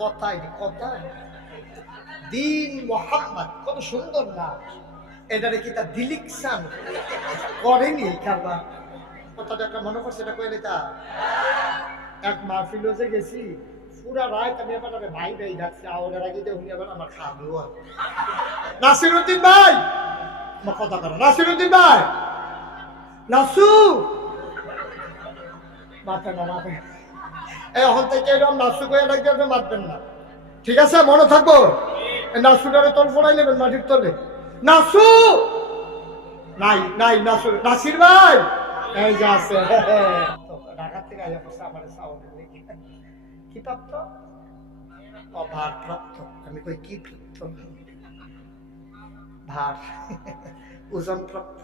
কথাই কথাই। দিন মোহাম্মদ, কত সুন্দর নাম এটারে কি তার দিলিকসান করেনি এই কারবার কথাটা একটা মনে করছে এটা কইলে তা? এক মাহফিলতে গেছি, পুরা রাত আমি এবার আরে ভাই ভাই ডাকছি আওয়ার আগে উনি আবার আমার খাব নাসিরুদ্দিন ভাই! আমার কথা করো, নাসিরুদ্দিন ভাই! নাসু! মাথা না মাথা। এই এখন থেকে এরকম নাসু করে লাগবে মারবেন না। ঠিক আছে? মনে থাকব? এই নাসুটারে তোর ফোনাই নেবেন, মাটির তলে। নাসু নাই নাই নাসু নাসির ভাই! এই যে আছে। ঢাকা কি প্রাপ্ত? অভার ওজন প্রাপ্ত?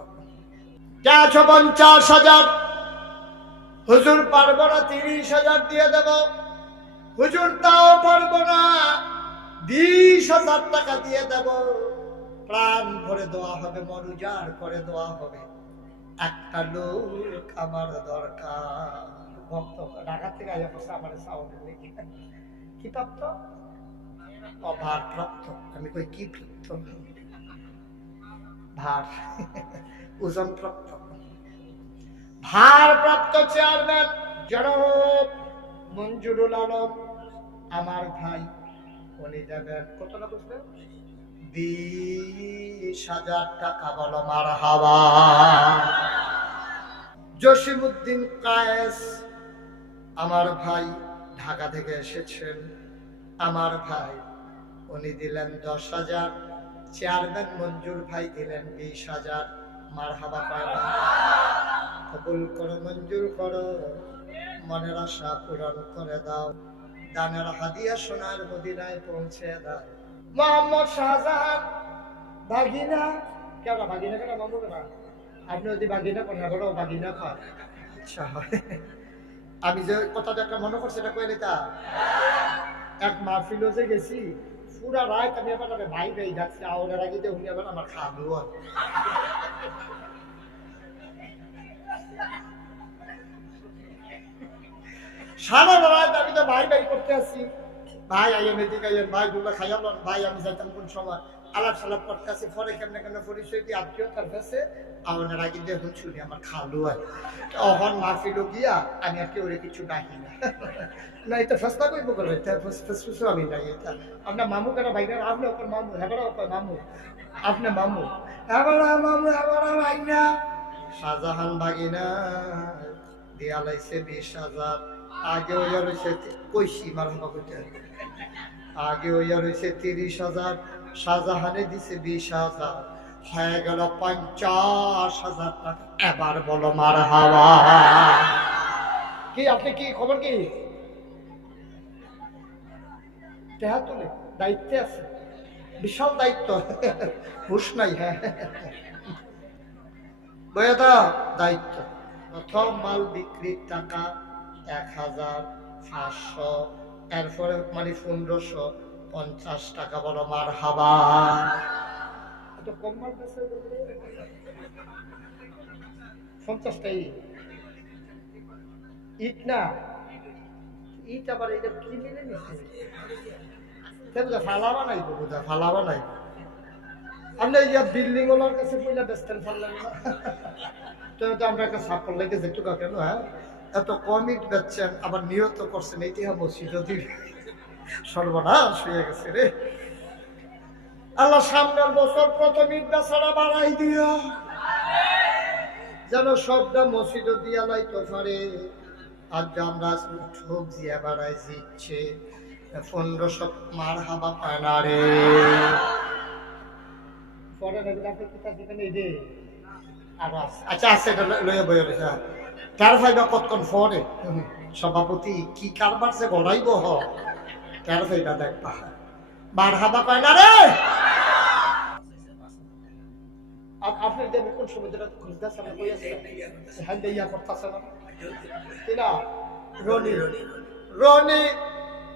চারশো পঞ্চাশ হাজার। হুজুর পারব না, তিরিশ হাজার দিয়ে দেব। হুজুর তাও পারব না, বিশ হাজার টাকা দিয়ে দেব। প্রাণ ভরে দেওয়া হবে, মরুজার করে দেওয়া হবে। একটা লোক আমার দরকার। ভক্ত, ঢাকা থেকে আইয়া পড়ছে আমার সাউন্ড কি প্রাপ্ত? অভার প্রাপ্ত আমি কই কি প্রাপ্ত? ভার। ওজন প্রাপ্ত। ভারপ্রাপ্ত চেয়ারম্যান জনাব মঞ্জুরুল আলম, আমার ভাই, উনি দেবেন কত টাকা বুঝলেন বিশ হাজার টাকা বলো মার হাওয়া জসিমুদ্দিন কায়েস, আমার ভাই ঢাকা থেকে এসেছেন। আমার ভাই, উনি দিলেন দশ হাজার। চেয়ারম্যান মঞ্জুর ভাই দিলেন বিশ হাজার। মার হাবা কবুল করো, মঞ্জুর করো। মনের আশা পূরণ করে দাও। দানের হাদিয়া সোনার মদিনায় পৌঁছে দাও। মোহাম্মদ শাহজাহান, বাগিনা। কেন বাগিনা কেন মামু কেন আপনি যদি বাগিনা করেন করো বাগিনা খান। আচ্ছা আমি যে কথাটা একটা মনে করছি এটা কইলে তা? এক মাহফিলতে গেছি, পুরা রাত আমি আরে ভাই ভাই ডাকছি আওয়ার আগে উনি আবার আমার খাব সারা আমি তো ভাই ভাই করতে আসছি। ভাই আইয়েন এদিকে আইয়েন ভাই আমি যাইতাম কোন সময়। আলাপ সালাপ করতে আসি পরে কেমনে কেমনে পরিচয় আমার আগে দিয়ে এখন শুনি গিয়া কেউ কিছু ডাকি না। ফেসলা করব করে ফেসফুসও আমি আপনার মামু কেন ভাই না? আপনি ওপর মামু হেবার ওপর মামু। আপনার মামু। হেবার মামু হেবার ভাই না। শাহজাহান বাগিনা দিয়া লাইছে বিশ হাজার। আগে ওইয়া রয়েছে কইসি মার হবা কইতে আগে ওইয়া রয়েছে তিরিশ হাজার, শাহজাহানে দিছে বিশ হাজার। হয়ে গেল পঞ্চাশ হাজার টাকা। এবার বলো মার হাওয়া। কি, আপনি কি, খবর কি? তুলে দায়িত্বে আছে। বিশাল দায়িত্ব। নাই হ্যাঁ। বইয়া দায়িত্ব। প্রথম মাল বিক্রির টাকা এক হাজার পাঁচশো, এরপরে মানে পনেরোশো পঞ্চাশ টাকা বলো মার হাবা এত কম মাল বেচে পঞ্চাশটা ইট না? ইট আবার এটা কি মিলে নিচ্ছে সেগুলো ফালাবা নাই বুঝা ফালাবা নাই আপনি ইয়া বিল্ডিং ওলার কাছে পয়লা বেচতেন ফাললেন না তো আমরা একটা সাপল লেগেছে একটু কেন হ্যাঁ? এত কম ইট বেচছেন, আবার নিয়ত করছেন এইটি মসজিদ সর্বনাশ হয়ে গেছে রে। আল্লাহ সামনের বছর প্রথম ইট বেচারা বাড়াই দিও। যেন সবটা মসজিদ দিয়া লাইতে পারে। আর আমরা ঠোক দিয়া বাড়াই দিচ্ছে পনেরোশো মার হাবা পায় না রে পরে রেগুলারকে কিতাব দিবেন এই। আচ্ছা আছে, এটা লইয়া বই রয়েছে তার ফাইবা কতক্ষণ পরে সভাপতি, কি কারবার যে গড়াইব হ? তার ফাইবা দেখবা? মার হাবা পায় না রে?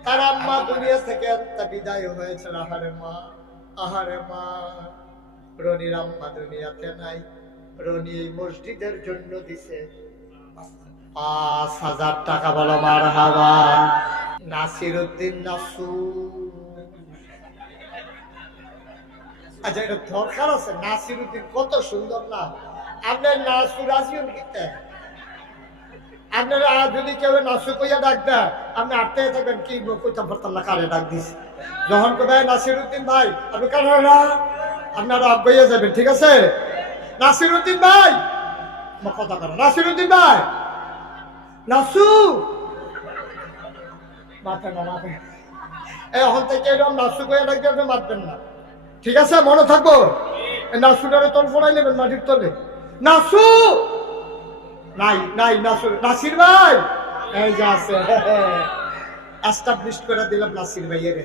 হ্যাঁ আম্মা দুনিয়া থেকে একটা বিদায় হয়েছে। আহারে মা আহারে মা। রনির আম্মা দুনিয়াতে নাই। রনি এই মসজিদের জন্য দিছে। পাঁচ হাজার টাকা বলো মার হাবা নাসির। উদ্দিন নাসু আচ্ছা এটা দরকার আছে? নাসির উদ্দিন কত সুন্দর না। আপনার নাসুর আসিও কিনতে আপনারা যদি কেউ নাসু কইয়া ডাক দেয়, আপনি আটতে থাকবেন কি কইতাম না কারে ডাক দিস যখন কোথায় নাসির উদ্দিন ভাই, আপনি কারণ আপনারা আব্বাইয়া যাবেন, ঠিক আছে? নাসির উদ্দিন ভাই। আমার কথা করো নাসির উদ্দিন ভাই। নাসু। মাথা না, মাথা। এখন থেকে এরকম নাসু কইয়া ডাক দিয়ে আপনি মাতবেন না। ঠিক আছে, মনে থাকব? নাসুটারে তল ফোড়াই নেবেন মাটির তলে। নাসু। নাই নাই নাসুর নাসির ভাই। এই যে আছে এস্টাবলিশ করে দিলাম নাসির ভাইয়ের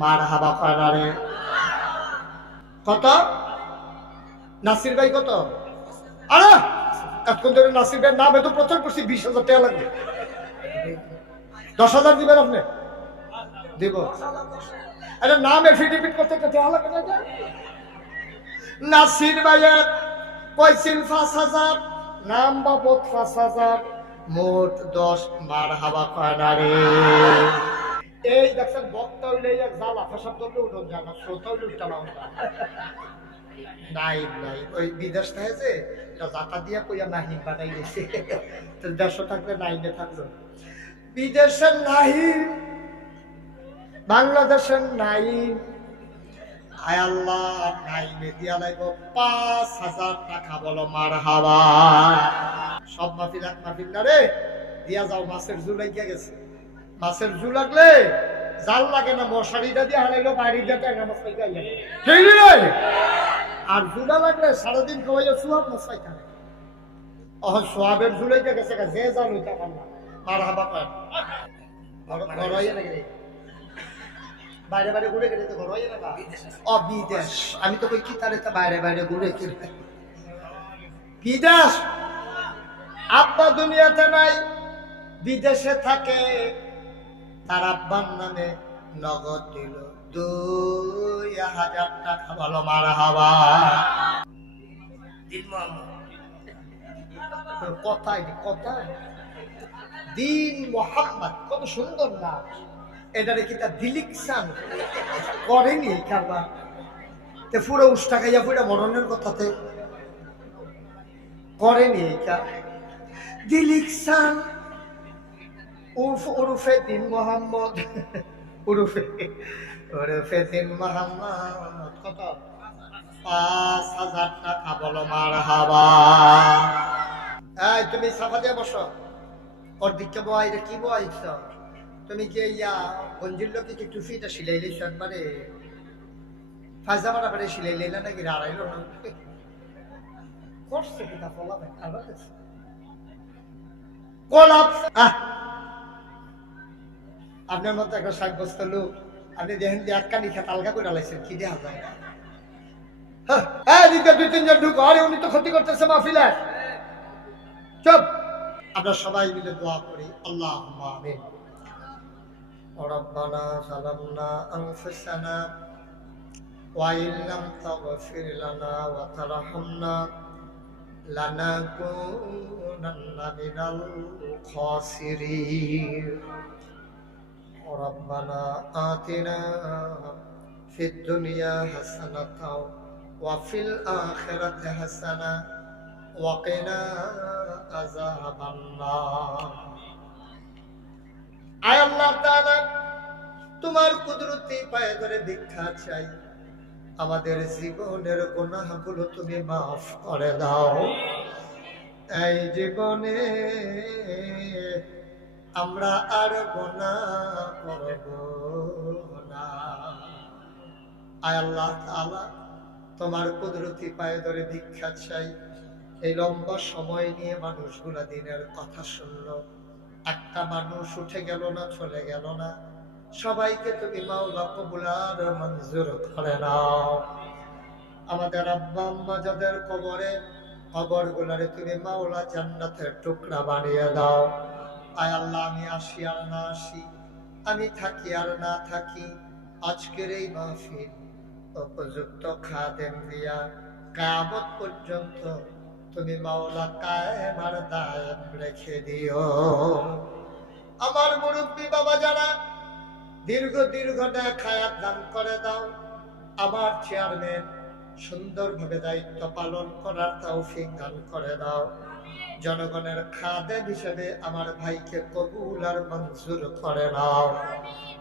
মার হাবা কত? নাসির ভাই কত? আরে, এতক্ষণ ধরে নাসির ভাইয়ের নাম এত প্রচার করছি, বিশ হাজার টাকা লাগবে। দশ হাজার দিবেন আপনি? দিব। আরে, নাম এফিডেভিট করতে টাকা লাগবে নাসির ভাইয়ের পাঁচ হাজার, নাম বাবদ পাঁচ হাজার, মোট দশ বার হাওয়া কয়নারে এই দেখছেন, বক্তা হইলে এক জাল আফাসাব ধরলে উঠন জানা শ্রোতা উঠতে নাই নাই। ওই বিদেশ থেকে যে এটা দিয়া কইয়া নাহিন বানাই গেছে তো থাকলে থাকল। বিদেশের নাহিন বাংলাদেশের নাইন আয় আল্লাহ দিয়া লাগব পাঁচ হাজার টাকা বলো মার হাওয়া সব মাফিল, এক মাফিল না রে? দিয়া যাও, মাছের জু লাগিয়া গেছে। মাছের জু লাগলে জাল লাগে না মশারিটা দিয়ে হারাইলো বাড়ি দিয়ে ট্যাংরা মাছ ঠিক আর লাগলে সারাদিন খাওয়াইয়া সুহাব মাছ পাইতে অহন দিয়ে গেছে যে জাল হইতে পার না। মার হাবা পায়? বাইরে বাইরে ঘুরে গেলে তো ঘর হইয়া না ও বিদেশ। আমি তো কই কি তারে তা বাইরে বাইরে ঘুরে বিদেশ? আব্বা দুনিয়াতে নাই বিদেশে থাকে। তার আব্বার নামে নগদ দিল। দুই হাজার টাকা ভালো মারা মোহাম্মদ কথাই কথাই দিন মোহাম্মদ কত সুন্দর নাম। এটারে কি তার দিলিকসান করেনি এই কারবার? তে পুরো উষ্টা খাইয়া পুরো মরণের কথাতে করেনি এই কার দিলিকসান উর্ফ উরুফে দিন মোহাম্মদ। উরুফে উরুফে দিন মোহাম্মদ। কত? পাঁচ হাজার টাকা বলো মার হাবা এই, তুমি সাফা দিয়ে বসো। ওর দিককে বয়, এটা কি বয়স তুমি কি ইয়া গঞ্জির লোকে কি টুফিটা সিলাই লিস একবারে? ফাইজামাটা বারে সিলাই লইলা নাকি? আড়াইলো না। করছে কিতা ভাই আবার গোলাপ! আহ! আপনার মতো একটা সাব্যস্ত লোক আপনি দেখেন যে এক কানি খেত আলগা করে লাইছেন কি দেওয়া যায় হ্যাঁ হ্যাঁ দিতে দুই তিনজন ঢুক আরে উনি তো ক্ষতি করতেছে মাহফিলের চুপ আমরা সবাই মিলে দোয়া করি আল্লাহ আমিন ربنا ظلمنا أنفسنا وإن لم تغفر لنا وترحمنا لنكونن من الخاسرين ربنا آتنا في الدنيا حسنة وفي الآخرة حسنة وقنا عذاب النار আয় আল্লাহ তাআলা তোমার কুদরতি পায়ে ধরে ভিক্ষা চাই আমাদের জীবনের গুনাহগুলো তুমি মাফ করে দাও এই জীবনে আমরা আর গুনাহ করব না। আয় আল্লাহ তাআলা, তোমার কুদরতি পায়ে ধরে ভিক্ষা চাই। এই লম্বা সময় নিয়ে মানুষগুলা দিনের কথা শুনলো। একটা মানুষ উঠে গেল না, চলে গেল না। সবাইকে তুমি মাওলা কবুলার মঞ্জুর করে নাও। আমাদের আব্বা আম্মা যাদের কবরে কবর গুলারে তুমি মাওলা জান্নাতের টুকরা বানিয়ে দাও। আয় আল্লাহ আমি আসি, আর না আসি। আমি থাকি আর না থাকি, আজকের এই মাহফিল উপযুক্ত খাদেম দিয়া। কামত পর্যন্ত তুমি মাওলা কায়েম আর দায়েম রেখে দিও। আমার মুরব্বী বাবা যারা দীর্ঘ দীর্ঘ খায়াত দান করে দাও, আমার চেয়ারম্যান সুন্দরভাবে দায়িত্ব পালন করার তৌফিক দান করে দাও। জনগণের খাদেম হিসেবে আমার ভাইকে কবুল আর মঞ্জুর করে নাও।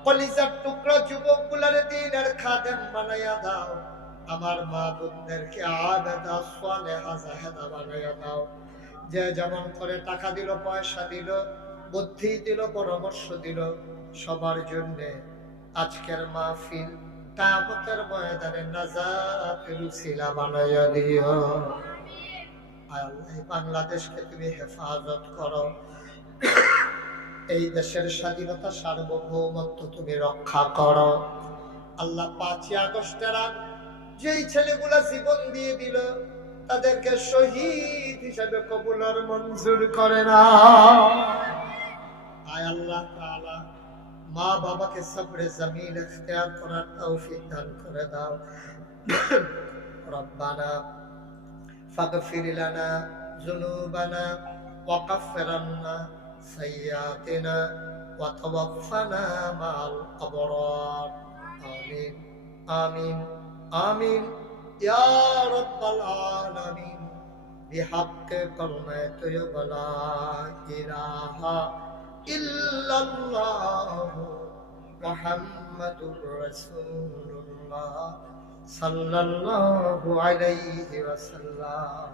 কলিজার টুকরা যুবকগুলার দিনের খাদেম বানাইয়া দাও। আমার মা বোনদেরকে আবেদা সালেহা জাহেদা বানাইয়া দাও। যে যেমন করে টাকা দিল, পয়সা দিল, বুদ্ধি দিল, পরামর্শ দিল, সবার জন্য আজকের মাহফিল, কামতের ময়দানে নাজাতের উসিলা বানাইয়া দিও। এই বাংলাদেশকে তুমি হেফাজত করো। এই দেশের স্বাধীনতা সার্বভৌমত্ব তুমি রক্ষা করো। আল্লাহ পাঁচই আগস্টের আগ যেই ছেলেগুলা জীবন দিয়ে দিল, তাদেরকে শহীদ হিসাবে কবুলর মঞ্জুর করে না। আয় আল্লাহ তাআলা, মা বাবাকে সবরে জমিন করার তৌফিক দান করে দাও। রব্বানা فاغفر لنا ذنوبنا وكفر عنا سيئاتنا وتوفنا مع الأبرار آمين آمين آمين يا رب العالمين بحق كلمة لا إله إلا الله محمد رسول الله সাল্লাল্লাহু আলাইহি ওয়াসাল্লাম।